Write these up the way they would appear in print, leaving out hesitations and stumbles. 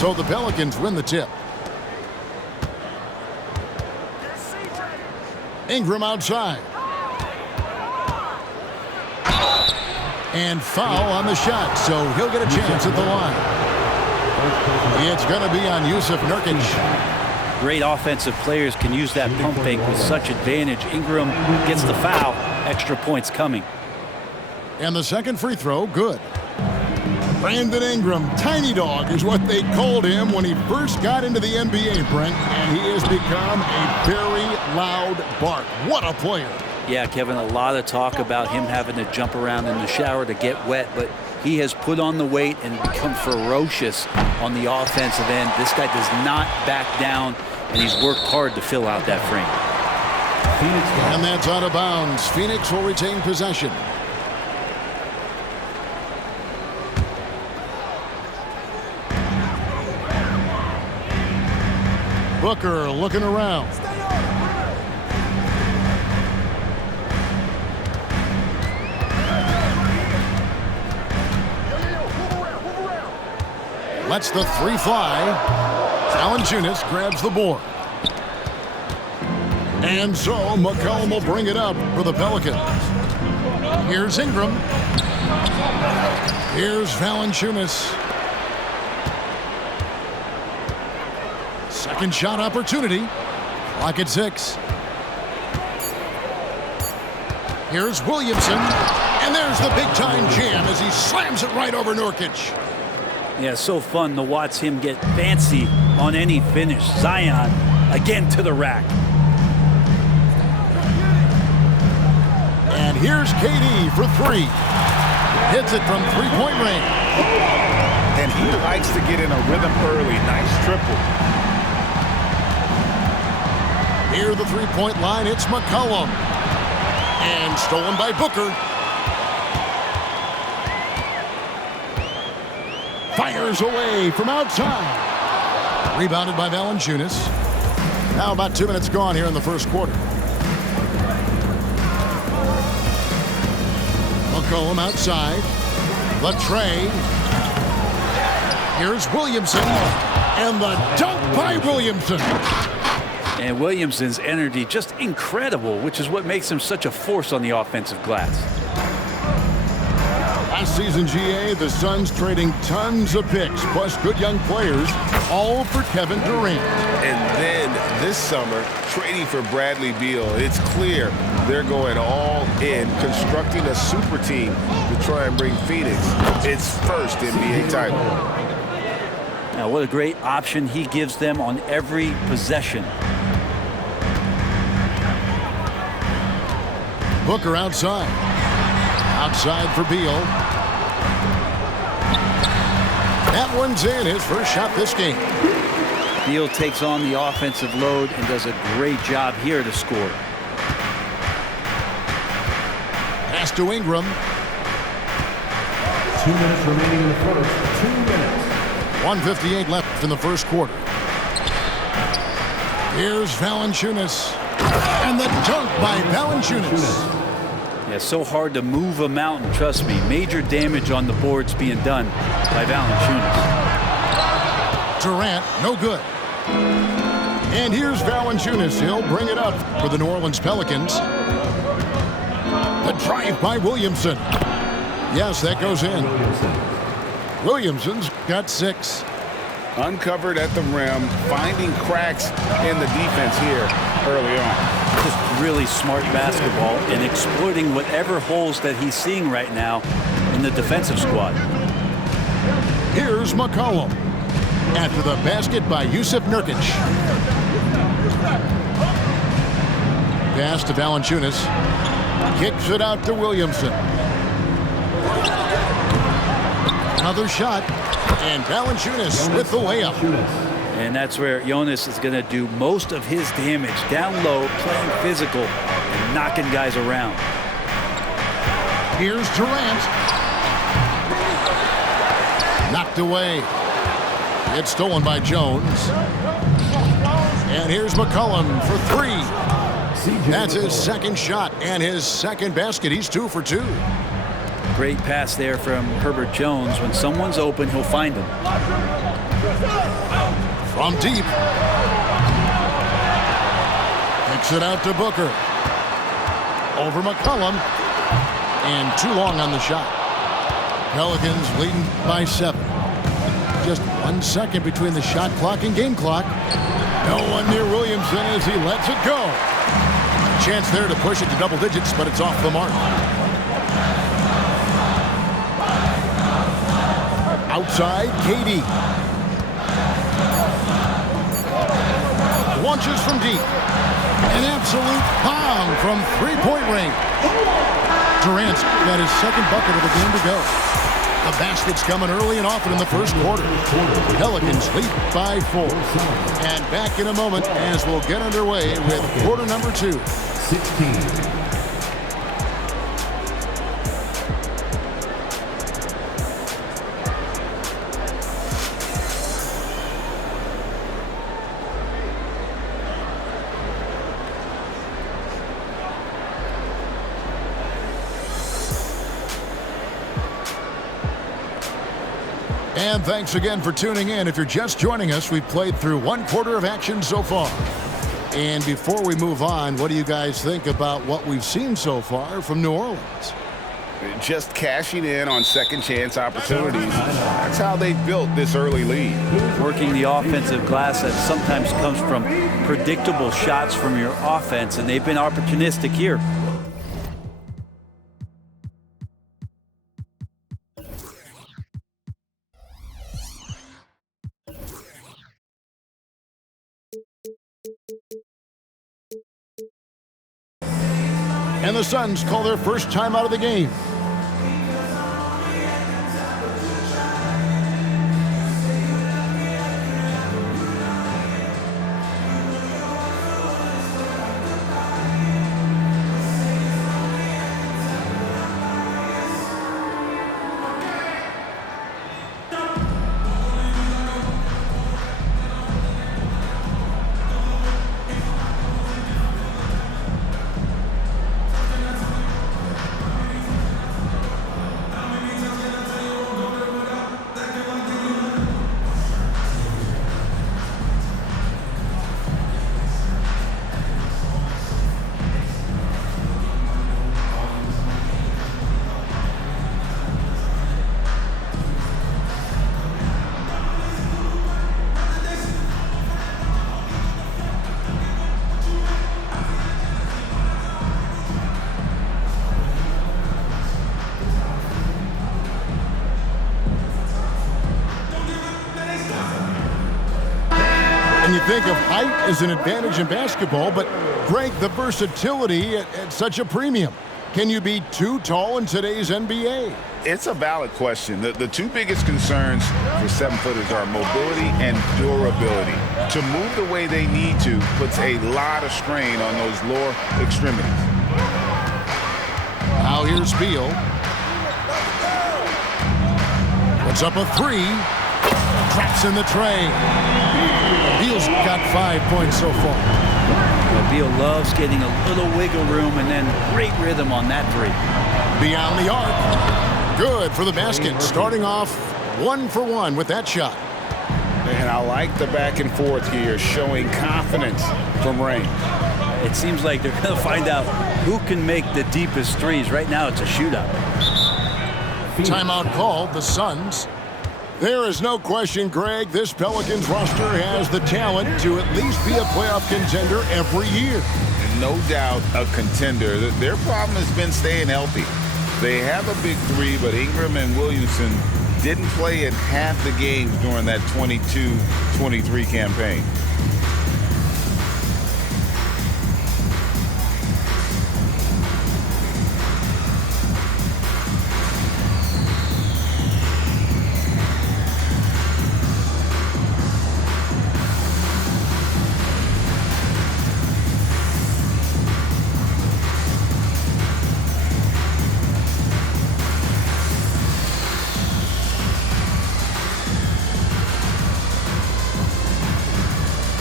So the Pelicans win the tip. Ingram outside. And foul on the shot, so he'll get a chance at the line. It's going to be on Jusuf Nurkic. Great offensive players can use that pump fake with such advantage. Ingram gets the foul, extra points coming. And the second free throw, good. Brandon Ingram, Tiny Dog is what they called him when he first got into the NBA, Brent, and he has become a very loud bark. What a player. Yeah, Kevin, a lot of talk about him having to jump around in the shower to get wet, but he has put on the weight and become ferocious on the offensive end. This guy does not back down, and he's worked hard to fill out that frame. And that's out of bounds. Phoenix will retain possession. Booker looking around. Lets the three fly. Valanciunas grabs the board. And so McCollum will bring it up for the Pelicans. Here's Ingram. Here's Valanciunas. Second shot opportunity. Clock at 6. Here's Williamson. And there's the big-time jam as he slams it right over Nurkic. Yeah, so fun to watch him get fancy on any finish. Zion again to the rack. And here's KD for 3. Hits it from three-point range. And he likes to get in a rhythm early. Nice triple. Near the three-point line, it's McCollum. And stolen by Booker. Fires away from outside. Rebounded by Valanciunas. Now about 2 minutes gone here in the first quarter. McCollum outside. Latrey. Here's Williamson. And the dunk by Williamson. And Williamson's energy just incredible, which is what makes him such a force on the offensive glass. Last season, GA, the Suns trading tons of picks, plus good young players, all for Kevin Durant. And then this summer, trading for Bradley Beal. It's clear they're going all in, constructing a super team to try and bring Phoenix its first NBA title. Now, what a great option he gives them on every possession. Booker outside. Outside for Beal. That one's in, his first shot this game. Beal takes on the offensive load and does a great job here to score. Pass to Ingram. 2 minutes remaining in the first. 2 minutes. 1:58 left in the first quarter. Here's Valanciunas. And the dunk by Valanciunas. Yeah, so hard to move a mountain, trust me. Major damage on the boards being done by Valanciunas. Durant, no good. And here's Valanciunas. He'll bring it up for the New Orleans Pelicans. The drive by Williamson. Yes, that goes in. Williamson's got 6. Uncovered at the rim, finding cracks in the defense here early on. Just really smart basketball and exploiting whatever holes that he's seeing right now in the defensive squad. Here's McCollum. After the basket by Jusuf Nurkic. Pass to Valanciunas. Kicks it out to Williamson. Another shot. And Valanciunas with the layup. And that's where Jonas is going to do most of his damage. Down low, playing physical, and knocking guys around. Here's Durant. Knocked away. It's stolen by Jones. And here's McCollum for 3. That's his second shot and his second basket. He's 2 for 2. Great pass there from Herbert Jones. When someone's open, he'll find them. From deep. Kicks it out to Booker. Over McCollum. And too long on the shot. Pelicans leading by 7. Just 1 second between the shot clock and game clock. No one near Williamson as he lets it go. Chance there to push it to double digits, but it's off the mark. Outside, KD. Launches from deep. An absolute bomb from three-point range. Durant's got his second bucket of the game to go. The basket's coming early and often in the first quarter. Pelicans lead by 4. And back in a moment as we'll get underway with quarter number 2. 16. And thanks again for tuning in. If you're just joining us, we've played through 1 quarter of action so far. And before we move on, what do you guys think about what we've seen so far from New Orleans? Just cashing in on second chance opportunities. That's how they built this early lead. Working the offensive glass that sometimes comes from predictable shots from your offense, and they've been opportunistic here. And the Suns call their first time out of the game. And you think of height as an advantage in basketball, but Greg, the versatility at such a premium. Can you be too tall in today's NBA? It's a valid question. The 2 biggest concerns for 7-footers are mobility and durability. To move the way they need to puts a lot of strain on those lower extremities. Now here's Beal. Puts up a 3. Traps in the tray. Beal's got 5 points so far. Well, Beal loves getting a little wiggle room and then great rhythm on that 3. Beyond the arc. Good for the basket. Starting off 1 for 1 with that shot. And I like the back and forth here, showing confidence from Rain. It seems like they're going to find out who can make the deepest threes. Right now, it's a shootout. Timeout called, the Suns. There is no question, Greg, this Pelicans roster has the talent to at least be a playoff contender every year. No doubt a contender. Their problem has been staying healthy. They have a big 3, but Ingram and Williamson didn't play in half the games during that 22-23 campaign.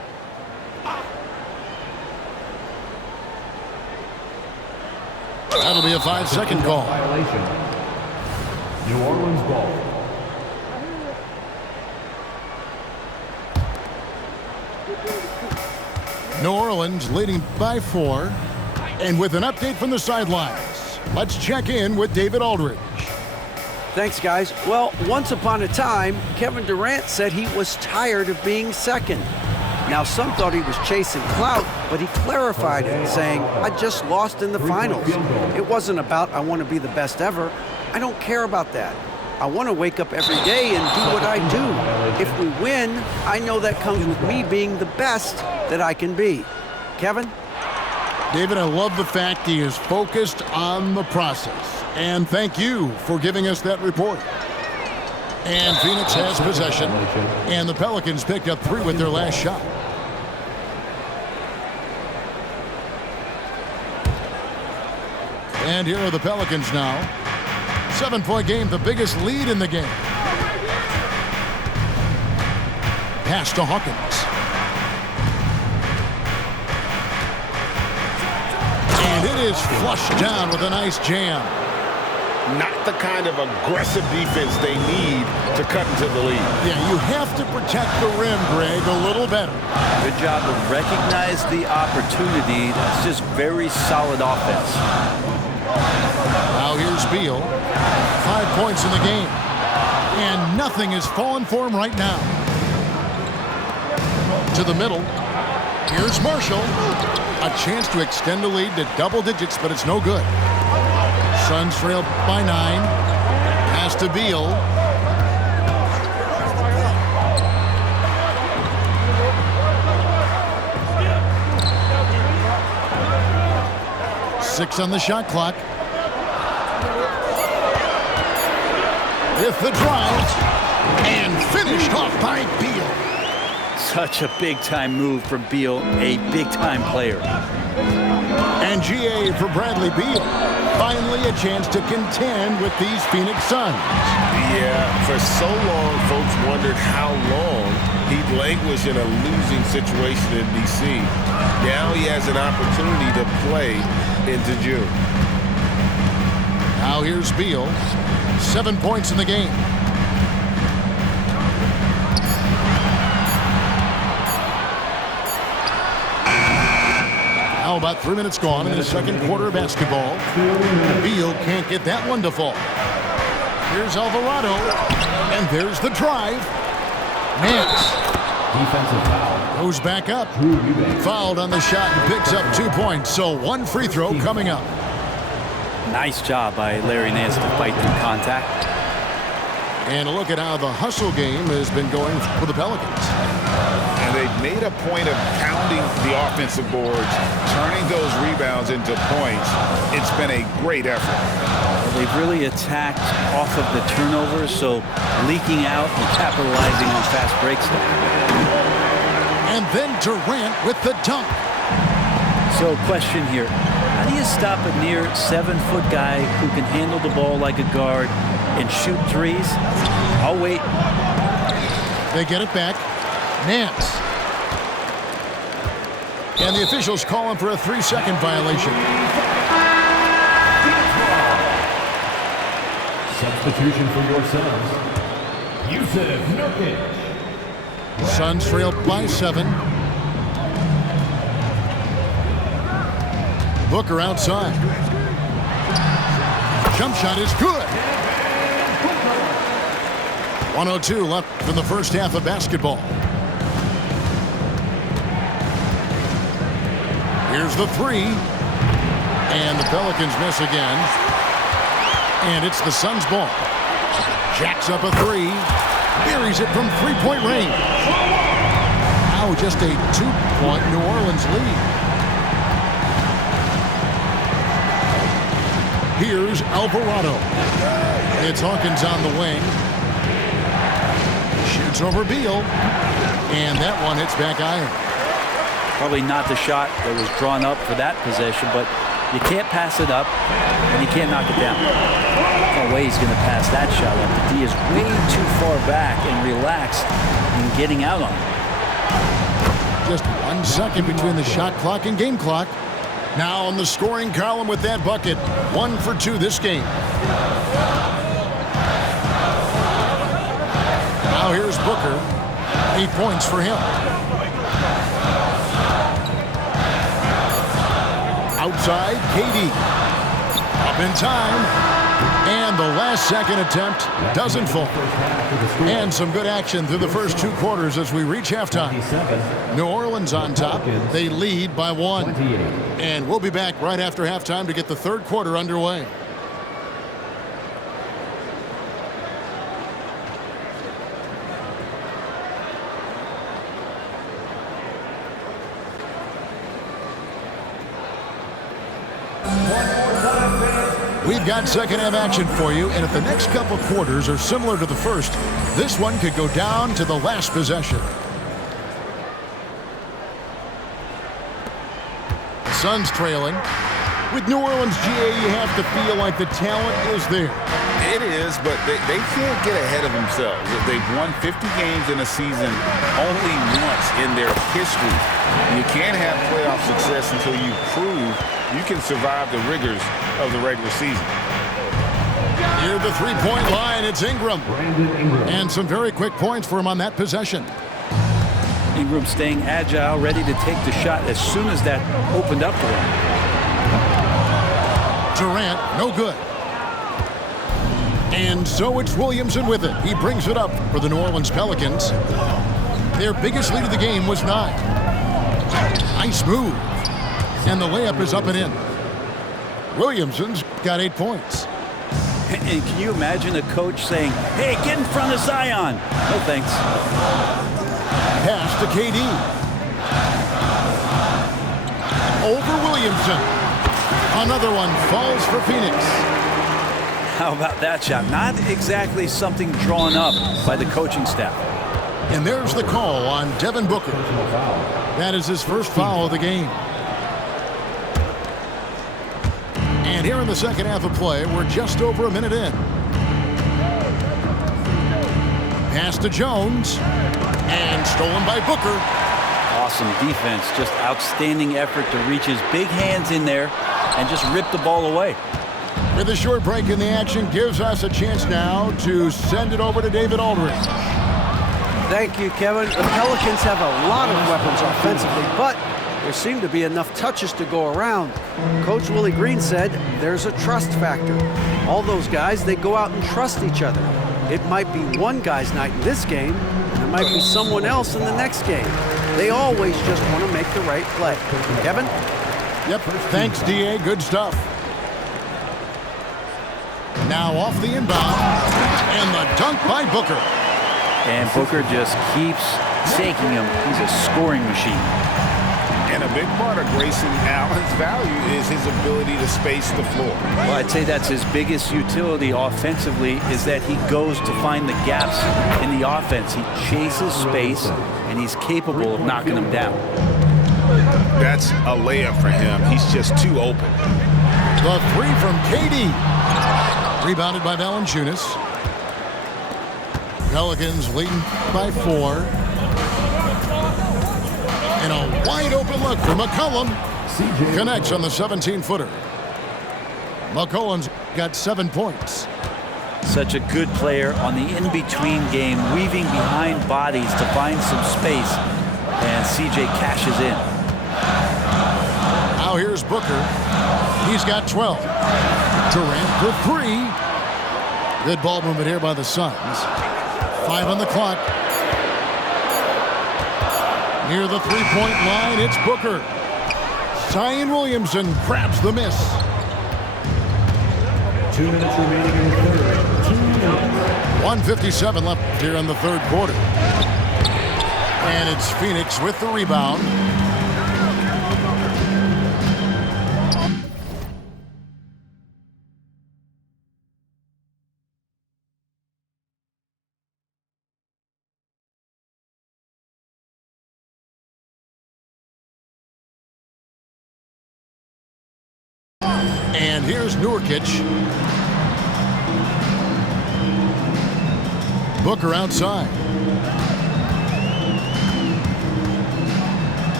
That'll be a 5-second call. Violation. New Orleans ball. New Orleans leading by 4. And with an update from the sidelines, let's check in with David Aldridge. Thanks, guys. Well, once upon a time, Kevin Durant said he was tired of being second. Now, some thought he was chasing clout, but he clarified it, saying, I just lost in the finals. It wasn't about I want to be the best ever. I don't care about that. I want to wake up every day and do what I do. If we win, I know that comes with me being the best that I can be. Kevin? David, I love the fact he is focused on the process. And thank you for giving us that report. And Phoenix has possession. And the Pelicans picked up 3 with their last shot. And here are the Pelicans now. 7-point game, the biggest lead in the game. Pass to Hawkins. And it is flushed down with a nice jam. Not the kind of aggressive defense they need to cut into the lead. Yeah, you have to protect the rim, Greg, a little better. Good job to recognize the opportunity. That's just very solid offense. Now here's Beal. 5 points in the game. And nothing is falling for him right now. To the middle. Here's Marshall. A chance to extend the lead to double digits, but it's no good. Suns trail by 9. Pass to Beal. Six on the shot clock. With the drive. And finished off by Beal. Such a big-time move from Beal, a big-time player. And GA for Bradley Beal. Finally a chance to contend with these Phoenix Suns. Yeah, for so long, folks wondered how long he'd languish in a losing situation in D.C. Now he has an opportunity to play into June. Now here's Beal. 7 points in the game. Now about 3 minutes gone in the second quarter of basketball. Beal can't get that one to fall. Here's Alvarado. And there's the drive. Nance. Defensive foul. Goes back up. Fouled on the shot and picks up 2 points. So 1 free throw coming up. Nice job by Larry Nance to fight through contact. And a look at how the hustle game has been going for the Pelicans. And they've made a point of pounding the offensive boards, turning those rebounds into points. It's been a great effort. They've really attacked off of the turnovers, so leaking out and capitalizing on fast break stuff. And then Durant with the dunk. So question here, how do you stop a near 7-foot guy who can handle the ball like a guard and shoot threes? I'll wait. They get it back. Nance. And the officials call him for a 3-second violation. Substitution for your Suns. Yusuf Nurkic. Suns trail by 7. Booker outside. Jump shot is good. 1:02 left in the first half of basketball. Here's the 3. And the Pelicans miss again. And it's the Suns' ball. Jacks up a 3. Buries it from 3-point range. Now just a 2-point New Orleans lead. Here's Alvarado. It's Hawkins on the wing. Shoots over Beal. And that one hits back iron. Probably not the shot that was drawn up for that possession, but you can't pass it up and you can't knock it down. No way he's going to pass that shot up. The D is way too far back and relaxed in getting out on it. just 1 second between the shot clock and game clock. Now on the scoring column with that bucket. 1 for 2 this game. Now here's Booker. 8 points for him. Outside, KD. Up in time. And the last second attempt doesn't fall. And some good action through the first 2 quarters as we reach halftime. New Orleans on top. They lead by 1. And we'll be back right after halftime to get the third quarter underway. We've got second half action for you, and if the next couple quarters are similar to the first, this one could go down to the last possession. The Suns trailing. With New Orleans, GA, you have to feel like the talent is there. It is, but they can't get ahead of themselves. They've won 50 games in a season only once in their history. You can't have playoff success until you prove you can survive the rigors of the regular season. Near the three-point line, it's Ingram. And some very quick points for him on that possession. Ingram staying agile, ready to take the shot as soon as that opened up for him. Durant, no good. And so it's Williamson with it. He brings it up for the New Orleans Pelicans. Their biggest lead of the game was 9. Nice move. And the layup is up and in. Williamson's got 8 points. And can you imagine a coach saying, hey, get in front of Zion? No thanks. Pass to KD. Over Williamson. Another one falls for Phoenix. How about that shot? Not exactly something drawn up by the coaching staff. And there's the call on Devin Booker. That is his first foul of the game. And here in the second half of play, we're just over a minute in. Pass to Jones. And stolen by Booker. Awesome defense. Just outstanding effort to reach his big hands in there and just rip the ball away. With a short break in the action, gives us a chance now to send it over to David Aldridge. Thank you, Kevin. The Pelicans have a lot of weapons offensively, but there seem to be enough touches to go around. Coach Willie Green said there's a trust factor. All those guys, they go out and trust each other. It might be one guy's night in this game, and it might be someone else in the next game. They always just want to make the right play. Kevin? Yep, thanks, D.A. Good stuff. Now off the inbound, and the dunk by Booker. And Booker just keeps taking him. He's a scoring machine. And a big part of Grayson Allen's value is his ability to space the floor. Well, I'd say that's his biggest utility offensively, is that he goes to find the gaps in the offense. He chases space, and he's capable of knocking them down. That's a layup for him. He's just too open. The three from KD. Rebounded by Valanciunas. Pelicans leading by 4. And a wide open look for McCollum. Connects on the 17-footer. McCollum's got 7 points. Such a good player on the in-between game, weaving behind bodies to find some space. And CJ cashes in. Now here's Booker. He's got 12. Durant for 3. Good ball movement here by the Suns. 5 on the clock. Near the three-point line, it's Booker. Zion Williamson grabs the miss. 2 minutes remaining in the third. 2 minutes. 1:57 left here in the third quarter. And it's Phoenix with the rebound. And here's Nurkic. Booker outside.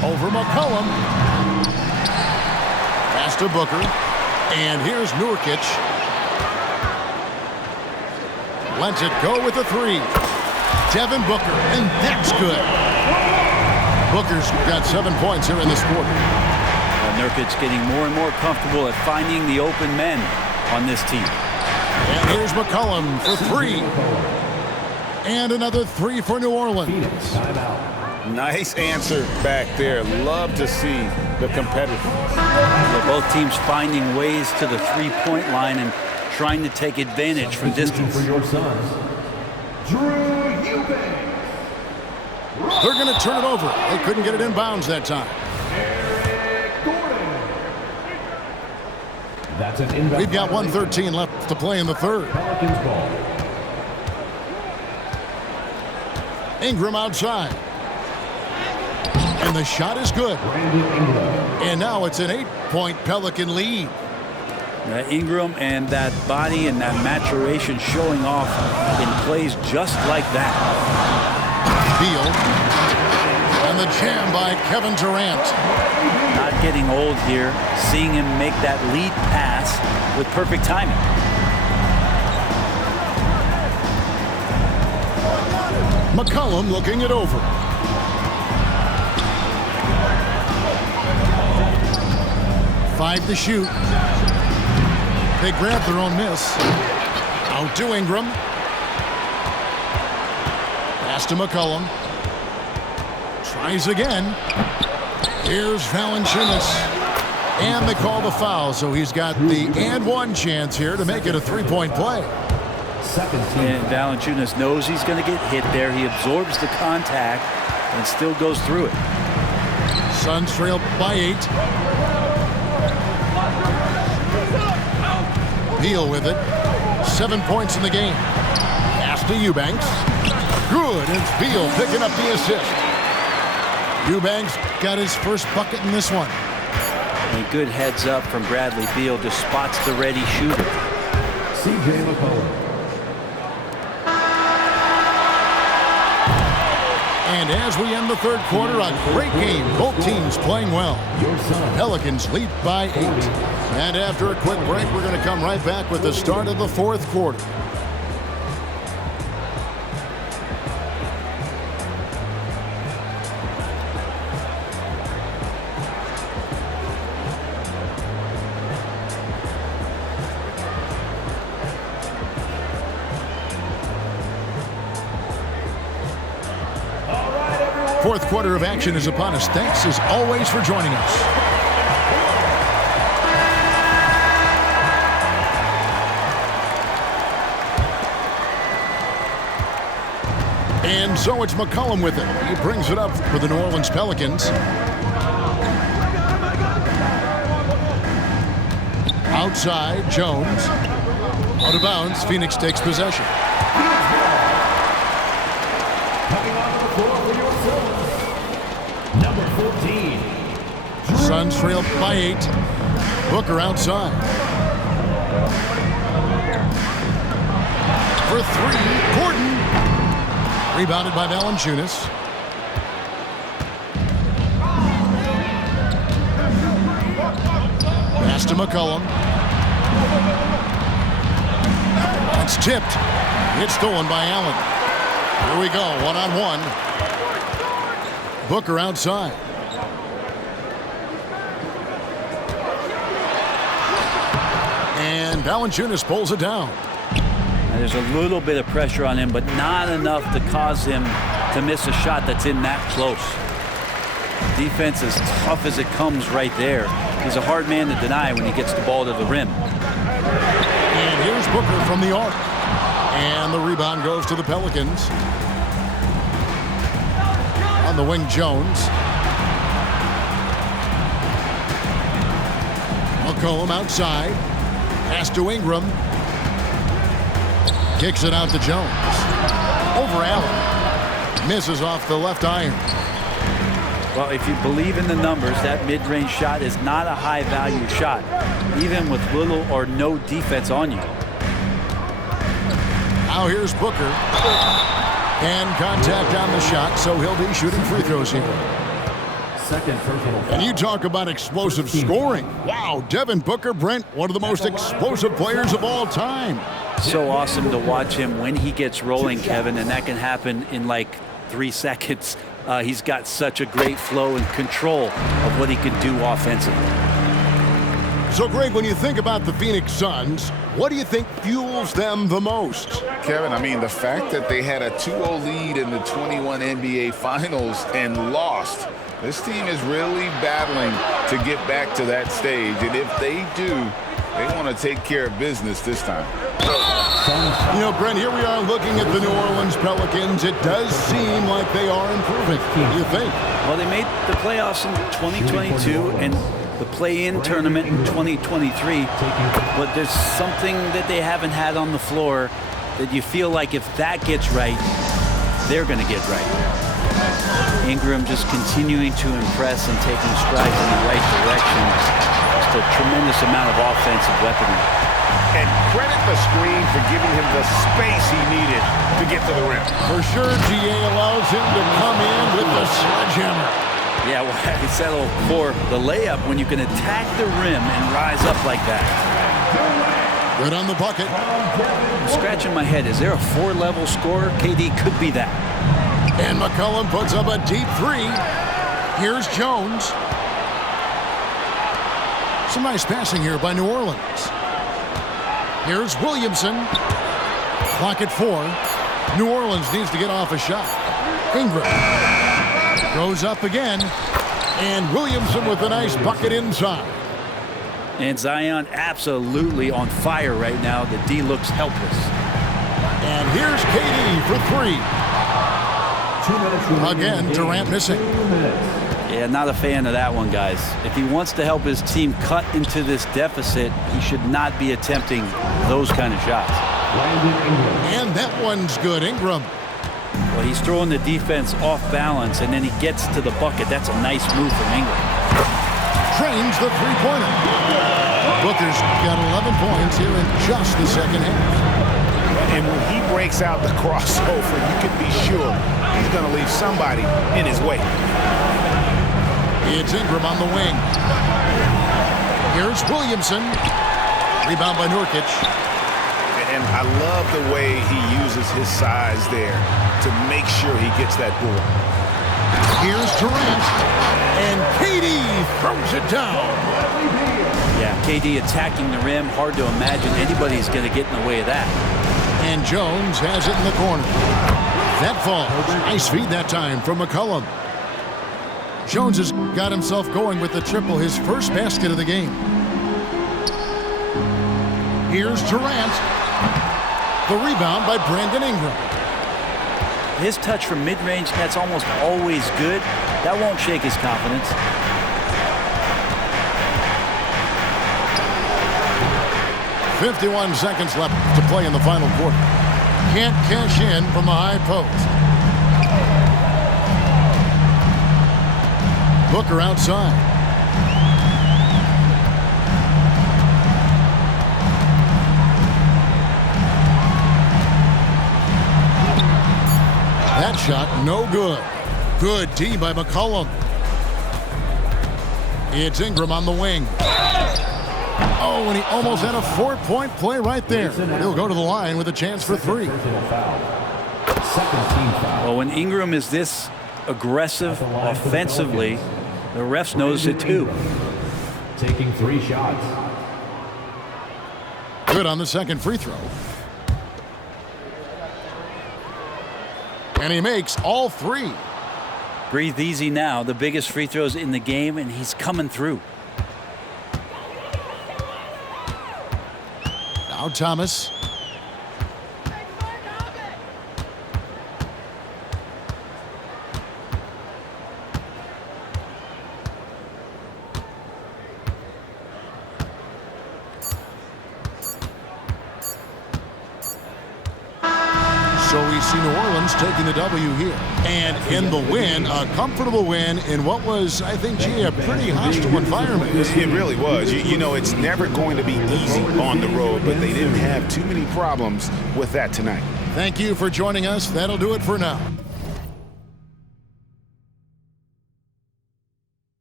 Over McCollum. Pass to Booker. And here's Nurkic. Lets it go with a three. Devin Booker, and that's good. Booker's got 7 points here in this quarter. Nurkic getting more and more comfortable at finding the open men on this team. And here's McCollum for three. And another three for New Orleans. Phoenix, timeout. Nice answer back there. Love to see the competitive. Yeah, both teams finding ways to the three-point line and trying to take advantage from distance. For your sons, Drew Eubanks. They're going to turn it over. They couldn't get it in bounds that time. Eric Gordon. That's an inbound. We've got 1:13 left to play in the third. Pelicans ball. Ingram outside. And the shot is good. Brandon Ingram. And now it's an 8-point Pelican lead. Ingram and that body and that maturation showing off in plays just like that. Beal. And the jam by Kevin Durant. Not getting old here. Seeing him make that lead pass with perfect timing. McCollum looking it over. Five to shoot. They grab their own miss. Out to Ingram. Pass to McCollum. Tries again. Here's Valanciunas. And they call the foul, so he's got the and one chance here to make it a three-point play. Second team. And Valanciunas knows he's going to get hit there. He absorbs the contact and still goes through it. Suns trail by 8. Beal with it. 7 points in the game. Pass to Eubanks. Good. It's Beal picking up the assist. Eubanks got his first bucket in this one. And good heads up from Bradley Beal. Just spots the ready shooter. C.J. McCollum. And as we end the third quarter, a great game. Both teams playing well. Your son. Pelicans lead by 8. And after a quick break, we're going to come right back with the start of the fourth quarter. Fourth quarter of action is upon us. Thanks as always for joining us. And so it's McCollum with it. He brings it up for the New Orleans Pelicans. Outside, Jones. Out of bounds, Phoenix takes possession. Coming onto the floor for your Suns, number 14. Suns trail by 8. Booker outside. For 3, Gordon. Rebounded by Valanciunas. Pass to McCollum. It's tipped. It's stolen by Allen. Here we go, one-on-one. Booker outside. And Valanciunas pulls it down. There's a little bit of pressure on him, but not enough to cause him to miss a shot that's in that close. Defense as tough as it comes right there. He's a hard man to deny when he gets the ball to the rim. And here's Booker from the arc. And the rebound goes to the Pelicans. On the wing, Jones. McCollum outside. Pass to Ingram. Kicks it out to Jones. Over Allen. Misses off the left iron. Well, if you believe in the numbers, that mid-range shot is not a high-value shot, even with little or no defense on you. Now here's Booker. And contact on the shot, so he'll be shooting free throws here. Second personal foul. And you talk about explosive scoring. Wow, Devin Booker, Brent, one of the most explosive players of all time. So awesome to watch him when he gets rolling, Kevin, and that can happen in like 3 seconds. He's got such a great flow and control of what he can do offensively. So, Greg, when you think about the Phoenix Suns, what do you think fuels them the most? Kevin, I mean, the fact that they had a 2-0 lead in the 21 NBA Finals and lost. This team is really battling to get back to that stage. And if they do, they want to take care of business this time. You know, Brent, here we are looking at the New Orleans Pelicans. It does seem like they are improving. What do you think? Well, they made the playoffs in 2022 and the play-in tournament in 2023, but there's something that they haven't had on the floor that you feel like if that gets right, they're going to get right. Ingram just continuing to impress and taking strides in the right direction. Just a tremendous amount of offensive weaponry. And credit the screen for giving him the space he needed to get to the rim. For sure, GA allows him to come in with the sledgehammer. Yeah, well, I settle for the layup when you can attack the rim and rise up like that. Good on the bucket. I'm scratching my head. Is there a 4-level scorer? KD could be that. And McCollum puts up a deep 3. Here's Jones. Some nice passing here by New Orleans. Here's Williamson. Clock at 4. New Orleans needs to get off a shot. Ingram goes up again. And Williamson with a nice bucket inside. And Zion absolutely on fire right now. The D looks helpless. And here's KD for 3. Again, Durant missing. Yeah, not a fan of that one, guys. If he wants to help his team cut into this deficit, he should not be attempting those kind of shots. And that one's good. Ingram. Well, he's throwing the defense off balance, and then he gets to the bucket. That's a nice move from Ingram. Trains the three-pointer. Booker's got 11 points here in just the second half. And when he breaks out the crossover, you can be sure he's going to leave somebody in his way. It's Ingram on the wing. Here's Williamson. Rebound by Nurkic. And I love the way he uses his size there to make sure he gets that ball. Here's Durant. And KD throws it down. Yeah, KD attacking the rim. Hard to imagine anybody's going to get in the way of that. And Jones has it in the corner. That falls. Nice feed that time from McCollum. Jones has got himself going with the triple, his first basket of the game. Here's Durant. The rebound by Brandon Ingram. His touch from mid-range, that's almost always good. That won't shake his confidence. .51 seconds left to play in the final quarter. Can't cash in from the high post. Booker outside. That shot no good. Good D by McCollum. It's Ingram on the wing. Oh, and he almost had a 4-point play right there. He'll go to the line with a chance for 3. Well, when Ingram is this aggressive offensively, the refs notice it too. Taking 3 shots. Good on the second free throw. And he makes all 3. Breathe easy now. The biggest free throws in the game, and he's coming through. Now Thomas. So we see New Orleans taking the W here. And in the win, a comfortable win in what was, I think, gee, a pretty hostile environment. It really was. You know, it's never going to be easy on the road, but they didn't have too many problems with that tonight. Thank you for joining us. That'll do it for now.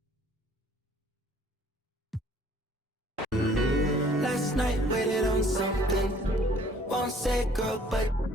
last night, waited on something. Won't say girl, but